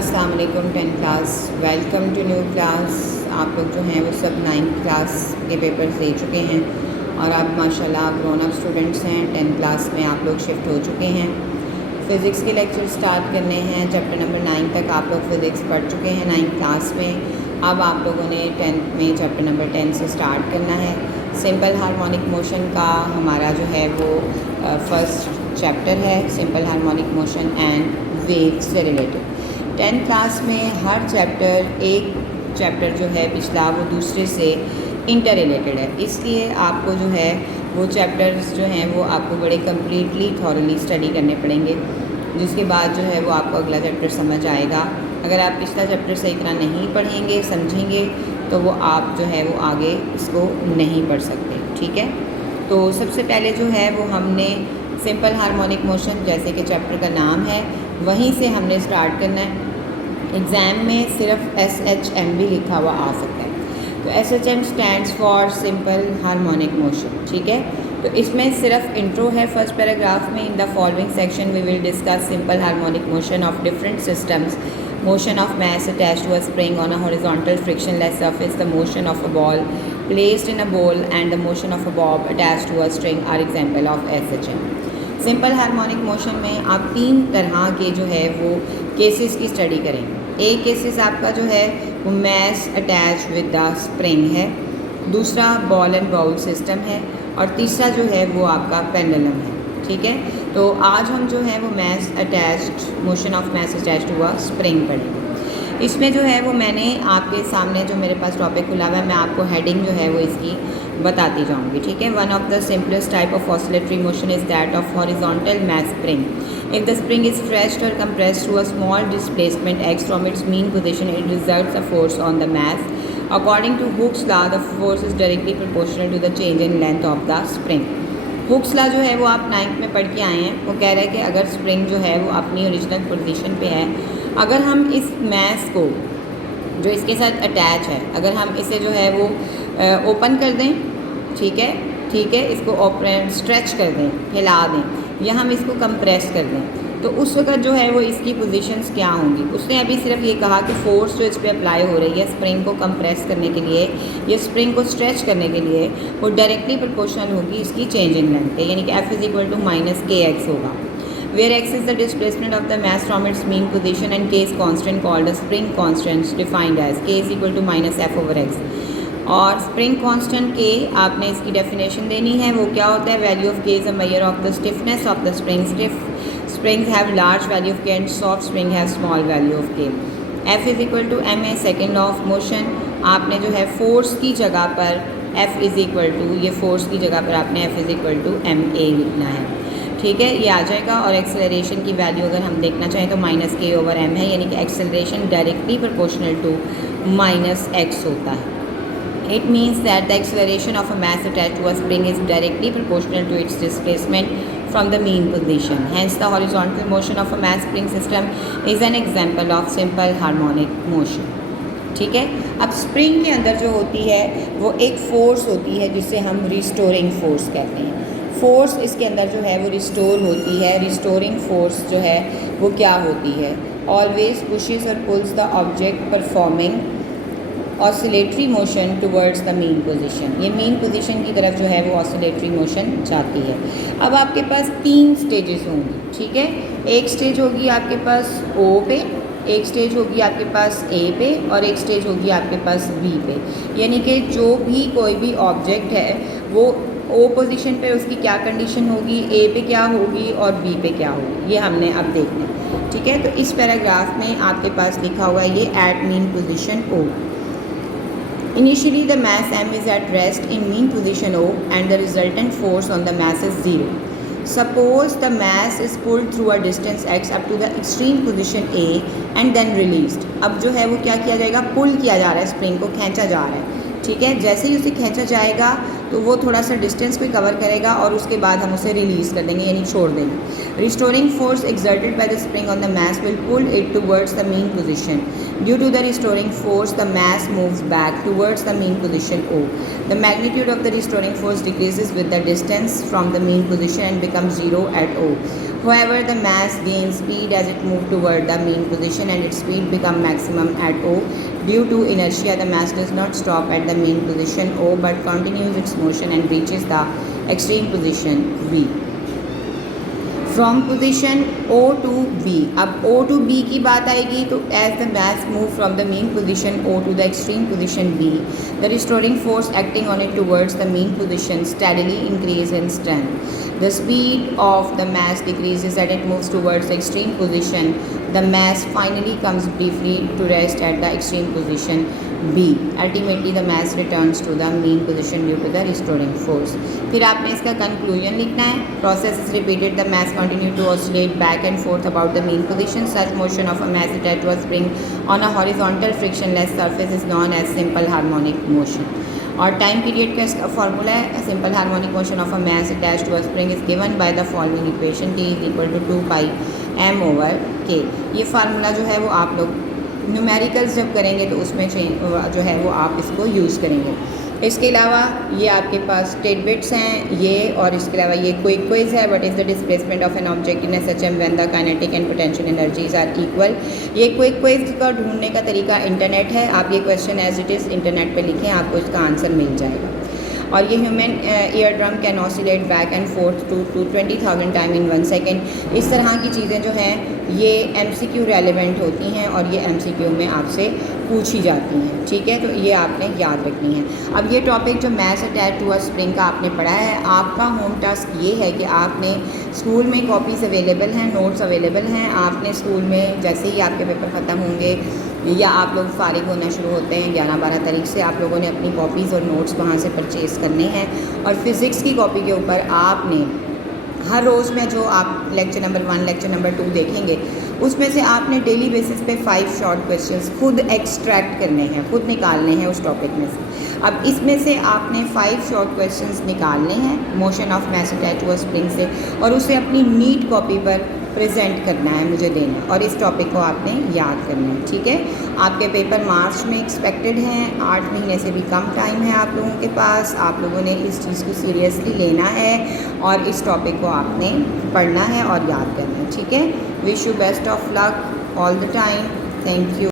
अस्सलाम वालेकुम 10th class, welcome to new class. आप लोग जो हैं वो सब 9th क्लास के पेपर्स दे चुके हैं और आप माशाल्लाह ग्रोन अप स्टूडेंट्स हैं। 10th क्लास में आप लोग शिफ्ट हो चुके हैं। फ़िज़िक्स के लेक्चर स्टार्ट करने हैं। चैप्टर नंबर 9 तक आप लोग फ़िज़िक्स पढ़ चुके हैं 9th क्लास में। अब आप लोगों ने 10th में चैप्टर नंबर 10 से स्टार्ट करना है। सिंपल हार्मोनिक मोशन का हमारा जो है वो फर्स्ट चैप्टर है, simple harmonic motion and wave से रिलेटेड। 10th क्लास में हर एक चैप्टर जो है पिछला वो दूसरे से इंटर रिलेटेड है, इसलिए आपको जो है वो चैप्टर्स जो हैं वो आपको बड़े कम्प्लीटली थॉरली स्टडी करने पड़ेंगे, जिसके बाद जो है वो आपको अगला चैप्टर समझ आएगा। अगर आप पिछला चैप्टर सही तरह नहीं पढ़ेंगे समझेंगे तो वो आप जो है वो आगे इसको नहीं पढ़ सकते। ठीक है, तो सबसे पहले जो है वो हमने सिंपल हार्मोनिक मोशन, जैसे कि चैप्टर का नाम है, वहीं से हमने स्टार्ट करना है। एग्ज़ाम में सिर्फ SHM भी लिखा हुआ आ सकता है, तो SHM stands for simple harmonic motion. ठीक है, तो इसमें सिर्फ इंट्रो है फर्स्ट पैराग्राफ में। In the following section we will discuss simple harmonic motion of different systems, motion of mass attached to a spring on a horizontal frictionless surface, the motion of a ball placed in a bowl and the motion of a bob attached to a string are example of SHM। Simple harmonic motion में आप 3 तरह के जो है वो cases की study करेंगे। एक केसेस आपका जो है वो mass attach with the spring है, दूसरा बॉल एंड बाउल सिस्टम है और तीसरा जो है वो आपका पेंडुलम है। ठीक है, तो आज हम जो है वो mass attached motion of mass attach to a spring पढ़ेंगे। इसमें जो है वो मैंने आपके सामने जो मेरे पास टॉपिक खुला हुआ है, मैं आपको हेडिंग जो है वो इसकी बताती जाऊंगी। ठीक है, one of the simplest type of oscillatory motion is that of horizontal mass spring. If the spring is stretched or compressed through a small displacement x from its mean position, it results a force on the mass. According to Hooke's law the force is directly proportional to the change in length of the spring. Hooke's law जो है वो आप 9th में पढ़ के आए हैं। वो कह रहा है कि अगर स्प्रिंग जो है वो अपनी ओरिजिनल पोजीशन पे है, अगर हम इस मैस को जो इसके साथ अटैच है, अगर हम इसे जो है वो ओपन कर दें, ठीक है, इसको ओपन स्ट्रेच कर दें, फैला दें, या हम इसको कंप्रेस कर दें, तो उस वक्त जो है वो इसकी पोजीशंस क्या होंगी। उसने अभी सिर्फ ये कहा कि फोर्स जो इस पर अप्लाई हो रही है स्प्रिंग को कंप्रेस करने के लिए या स्प्रिंग को स्ट्रेच करने के लिए, वो डायरेक्टली प्रोपोर्शनल होगी इसकी चेंज इन लेंथ के, यानी कि F = -kx होगा, where x is the displacement of the mass from its mean position and k is constant called a spring constant defined as k is equal to -F/x। और spring constant के आपने इसकी definition देनी है। वो क्या होता है, वैल्यू ऑफ के is a measure of the stiffness of the spring. Stiff springs have large value of k and soft spring have small value of k। F = ma second of motion. आपने जो है force की जगह पर F = ये force की जगह पर आपने F = ma लिखना है। ठीक है, ये आ जाएगा। और एक्सेलरेशन की वैल्यू अगर हम देखना चाहें तो -k/m है, यानी कि acceleration directly proportional to -x होता है। It means that the acceleration of a mass attached to a spring is directly proportional to its displacement from the mean position. Hence, the horizontal motion of a mass spring system is an example of simple harmonic motion. ठीक है, अब spring के अंदर जो होती है वो एक फ़ोर्स होती है जिसे हम रिस्टोरिंग फोर्स कहते हैं। फोर्स इसके अंदर जो है वो रिस्टोर होती है। रिस्टोरिंग फोर्स जो है वो क्या होती है, ऑलवेज पुशेस और pulls the object performing oscillatory motion towards the mean position. ये मीन पोजीशन की तरफ जो है वो ऑसिलेटरी मोशन जाती है। अब आपके पास 3 स्टेजेस होंगी। ठीक है, एक स्टेज होगी आपके पास O पे, एक स्टेज होगी आपके पास A पे और एक स्टेज होगी आपके पास B पे। यानी कि जो भी कोई भी ऑब्जेक्ट है वो O पोजीशन पे उसकी क्या कंडीशन होगी, A पे क्या होगी और B पे क्या होगी, ये हमने अब देखना है। ठीक है, तो इस पैराग्राफ में आपके पास लिखा हुआ है ये at mean position O। Initially, the mass m is at rest in mean position O and the resultant force on the mass is 0. Suppose the mass is pulled through a distance x up to the extreme position A and then released। अब जो है वो क्या किया जाएगा, पुल किया जा रहा है, स्प्रिंग को खींचा जा रहा है। ठीक है, जैसे ही उसे खींचा जाएगा तो वो थोड़ा सा डिस्टेंस पे कवर करेगा और उसके बाद हम उसे रिलीज़ कर देंगे, यानी छोड़ देंगे। Restoring force exerted by the spring on the mass will pull it towards the mean position. Due to the restoring force the mass moves back towards the mean position O। The magnitude of the restoring force decreases with the distance from the mean position and become 0 at O। However, the mass gains speed as it moves toward the mean position and its speed becomes maximum at O. Due to inertia, the mass does not stop at the mean position O but continues its motion and reaches the extreme position B. From position O to B. अब O to B की बात आएगी तो as the mass move from the mean position O to the extreme position B, the restoring force acting on it towards the mean position steadily increases in strength. The speed of the mass decreases as it moves towards the extreme position. The mass finally comes briefly to rest at the extreme position B. Ultimately, the mass returns to the mean position due to the restoring force. फिर आपने इसका conclusion लिखना है. Process is repeated. The mass continue to oscillate back and forth about the mean position. Such motion of a mass attached to a spring on a horizontal frictionless surface is known as simple harmonic motion. और time period का इसका formula है simple harmonic motion of a mass attached to a spring is given by the following equation T is equal to 2πm/k. ये formula जो है वो आप लोग न्यूमेरिकल्स जब करेंगे तो उसमें जो है वो आप इसको यूज़ करेंगे. इसके अलावा ये आपके पास स्टेटमेंट्स हैं ये, और इसके अलावा ये क्विक क्विज है. What is the displacement of an object in such M when the kinetic and potential energies are equal. ये क्विक क्विज का ढूंढने का तरीका इंटरनेट है. आप ये question as it is internet पे लिखें, आपको इसका आंसर मिल जाएगा. और ये human ear drum can oscillate back and forth to 20,000 time in 1 second. इस तरह की चीज़ें जो हैं ये MCQ रेलिवेंट होती हैं और ये MCQ में आपसे पूछी जाती हैं. ठीक है, तो ये आपने याद रखनी है. अब ये टॉपिक जो mass attach to a spring का आपने पढ़ा है, आपका होम टास्क ये है कि आपने स्कूल में कॉपीज़ अवेलेबल हैं, नोट्स अवेलेबल हैं. आपने स्कूल में जैसे ही आपके पेपर ख़त्म होंगे या आप लोग फारिग होना शुरू होते हैं 11-12 तारीख से, आप लोगों ने अपनी कॉपीज़ और नोट्स वहाँ से परचेज़ करने हैं. और फिज़िक्स की कॉपी के ऊपर आपने हर रोज़ में जो आप लेक्चर नंबर 1 लेक्चर नंबर 2 देखेंगे उसमें से आपने डेली बेसिस पे 5 शॉर्ट क्वेश्चंस खुद एक्सट्रैक्ट करने हैं, खुद निकालने हैं उस टॉपिक में से. अब इसमें से आपने 5 शॉर्ट क्वेश्चंस निकालने हैं motion of mass attached to a spring से, और उसे अपनी नीट कॉपी पर प्रेजेंट करना है, मुझे देना, और इस टॉपिक को आपने याद करना है. ठीक है, आपके पेपर मार्च में एक्सपेक्टेड हैं. 8 महीने से भी कम टाइम है आप लोगों के पास. आप लोगों ने इस चीज़ को सीरियसली लेना है और इस टॉपिक को आपने पढ़ना है और याद करना है. ठीक है, wish you best of luck all the time. Thank you.